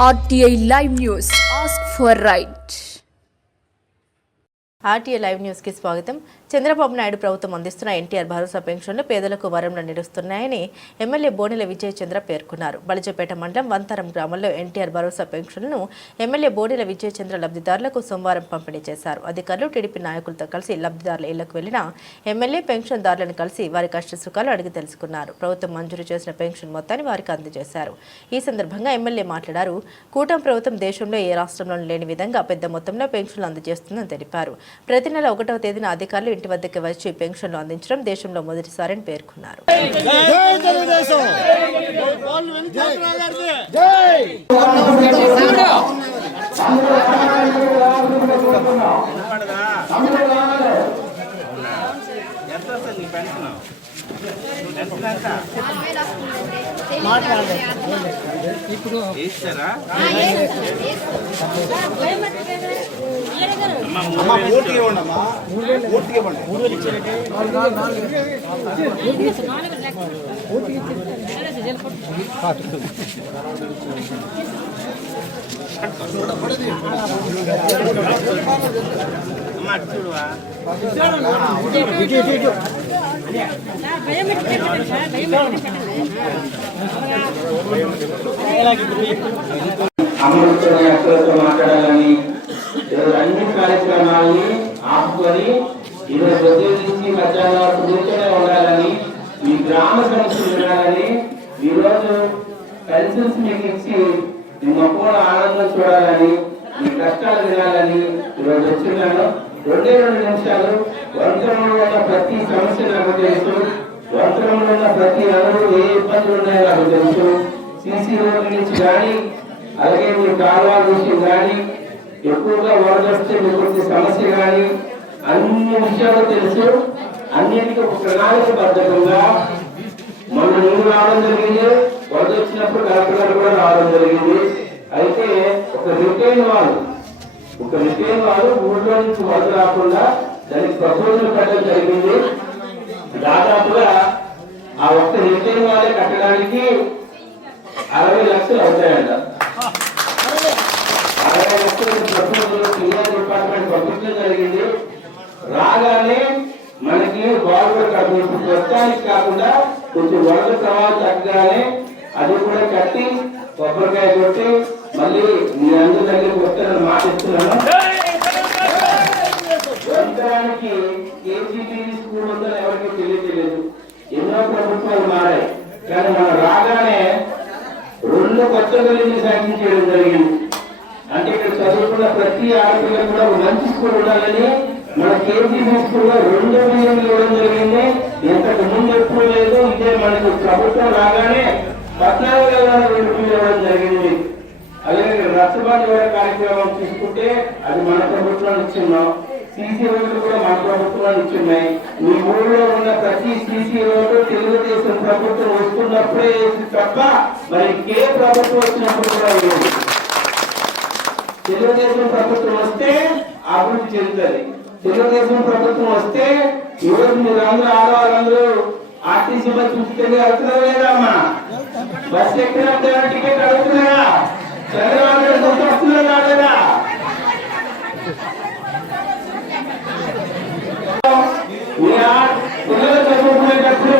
RTI Live News. Ask for right. RTI live news కి స్వాగతం. చంద్రబాబు నాయుడు ప్రభుత్వం అందిస్తున్న ఎన్టీఆర్ భరోసా పెన్షన్లు పేదలకు వరంలో నిలుస్తున్నాయని ఎమ్మెల్యే బోనెల విజయ్ చంద్ర పేర్కొన్నారు. బలిజపేట మండలం వంతరం గ్రామంలో ఎన్టీఆర్ భరోసా పెన్షన్లను ఎమ్మెల్యే బోనెల విజయ్ చంద్ర లబ్ధిదారులకు సోమవారం పంపిణీ చేశారు. అధికారులు టీడీపీ నాయకులతో కలిసి లబ్ధిదారుల ఇళ్లకు వెళ్లిన ఎమ్మెల్యే పెన్షన్దారులను కలిసి వారి కష్ట సుఖాలు అడిగి తెలుసుకున్నారు. ప్రభుత్వం మంజూరు చేసిన పెన్షన్ మొత్తాన్ని వారికి అందజేశారు. ఈ సందర్భంగా ఎమ్మెల్యే మాట్లాడారు. కూటమి ప్రభుత్వం దేశంలో ఏ రాష్ట్రంలోనూ లేని విధంగా పెద్ద మొత్తంలో పెన్షన్లు అందజేస్తుందని తెలిపారు. ప్రతి నెల 1వ తేదీన అధికారులు ఇంటి వద్దకు వచ్చి పెన్షన్లు అందించడం దేశంలో మొదటిసారని పేర్కొన్నారు. ఇప్పుడు అమలుతో మాట్లాడాలని అన్ని కార్యక్రమాలని ఆపుకొని ఈరోజు ఉద్యోగించి మధ్యాహ్నం వరకు కూర్చొనే ఉండాలని, మీ గ్రామ సమస్యలు వినాలని, ఈరోజు పెన్షన్స్ మీకు ఇచ్చి మీ మొక్కల ఆనందం చూడాలని, మీ కష్టాలు వినాలని ఈరోజు వచ్చిన్నాను. 2 నిమిషాలు. వంతరంలో ఉన్న ప్రతి సమస్య నాకు తెలుసు. వంతరంలో ఉన్న ప్రతి నలుగురు ఏ ఇబ్బందులు ఉన్నాయో నాకు తెలుసు. సీసీ రోడ్ల నుంచి కానీ, అలాగే మీ కాలువల నుంచి కానీ, ఎక్కువగా వరదొస్తే మీకు సమస్య కానీ, అన్ని విషయాలు తెలుసు. అన్నిటికీ ఒక ప్రణాళికబద్ధంగా మొన్న నువ్వు రావడం జరిగింది, వరద వచ్చినప్పుడు కలెక్టర్ గారు కూడా రావడం జరిగింది. అయితే ఒక రిటైన్ వాళ్ళు ఊళ్ళో నుంచి వరద రాకుండా దానికి ప్రపోజల్ పెట్టడం జరిగింది. దాదాపుగా ఆ ఒక్క రిటైన్ వాళ్ళే కట్టడానికి 60 లక్షలు అవుతాయంట. 60 లక్షల ప్రపోజల్ క్లియర్ డిపార్ట్మెంట్ పంపించడం జరిగింది. రాగానే మనకి బాగుపడి ప్రస్తుతానికి కాకుండా కొంచెం వరద ప్రవాహం తగ్గగానే అది కూడా కట్టి కొబ్బరికాయ కొట్టి మళ్ళీ మీ అందరి దగ్గరికి వస్తానని మాట ఇస్తున్నాను. వంతరానికి కేజీబీ స్కూల్ వద్ద ఎవరికి తెలియలేదు. ఎన్నో ప్రభుత్వాలు మారాయి, కానీ మనం రాగానే 2 కొత్త బిల్డింగ్లు శాంక్షన్ చేయడం జరిగింది. అంటే ఇక్కడ చదువుకున్న ప్రతి ఆడపిల్ల కూడా మంచి స్కూల్ ఉండాలని మన కేజీబీ స్కూల్లో 2 బిల్డింగ్లు ఇవ్వడం జరిగింది. ఇంతకు ముందు ఎప్పుడు లేదు. ఇదే మనకు ప్రభుత్వం రాగానే 14 బిల్డింగ్లు ఇవ్వడం జరిగింది. అలాగే రచ్చబండ కార్యక్రమం తీసుకుంటే అది మన ప్రభుత్వాన్ని ఇచ్చున్నాం. సీసీ రోడ్లు కూడా మన ప్రభుత్వాన్ని ఇచ్చున్నాయి. మీ ఊళ్ళో ఉన్న ప్రతి సీసీ రోడ్డు తెలుగుదేశం ప్రభుత్వం వస్తున్నప్పుడే తప్ప మరి ఏ ప్రభుత్వం వచ్చినప్పుడు కూడా లేదు. తెలుగుదేశం ప్రభుత్వం వస్తే అభివృద్ధి చెందుతుంది. తెలుగుదేశం ప్రభుత్వం వస్తే ఈరోజు మీరు అందరూ ఆడవాళ్ళందరూ ఆర్టీసీ బస్ చూసుకెళ్ళి వెళ్తున్నారా లేదా అమ్మా? బస్ ఎక్కినప్పుడు టికెట్ అడుగుతున్నారా? చంద్రబాబు నాయుడు గుర్తొస్తున్నారా లేదా? పిల్లలు చదువుకునేటప్పుడు